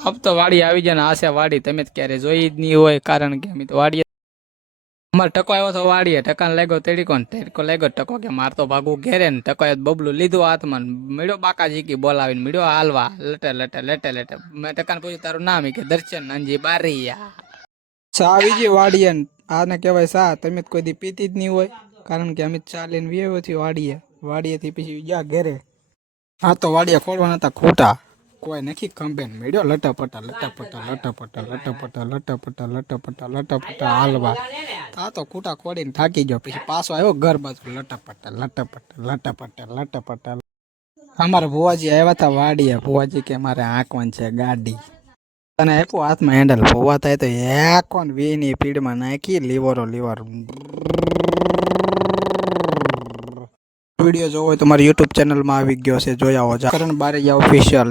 अब तो वाड़ी આવી જાય ને આ છે વાડી તમે જ ક્યારે જોઈ જ નહીં હોય કારણ કે અમે તો વાડીએ અમાર ટકો આવ્યો તો વાડીએ ટકાને લાગ્યો તેડકો લાગ્યો ટકો કે માર તો ભાગવું ઘેરે ને ટકોએ બબલું લીધું હાથમાં મળ્યો બાકાજી કી બોલાવીને મળ્યો હાલવા લટે મેં ટકાને પૂછ્યું તારું નામ કે દર્શન અંજી બારિયા ચા આવી ગઈ વાડીએ ને આને કહેવાય ચા તમે કોઈ દી પીતી જ નહીં હોય કારણ કે અમે ચા લઈને વ્યવથી વાડીએથી પછી ગયા ઘેરે હા તો વાડીએ ખોલવાના હતા ખોટા કોઈ નથી ખંભે ને મળ્યો લટપટા હાલવા આ તો ખૂટા ખોડીને થાકી ગયો પછી પાછો આવ્યો ઘર બાજુ લટપટા અમારા ભુવાજી આવ્યા હતા વાડીએ ભુવાજી કે મારે આંકવાન છે ગાડી અને આપ્યું હાથમાં હેન્ડલ ભુવા થાય તો આંકવાન વીની પીડમાં નાખી લીવર વિડીયો જોવો હોય તો મારી યુટ્યુબ ચેનલમાં આવી ગયો છે જોયા હો કરણ બારૈયા ઓફિશિયલ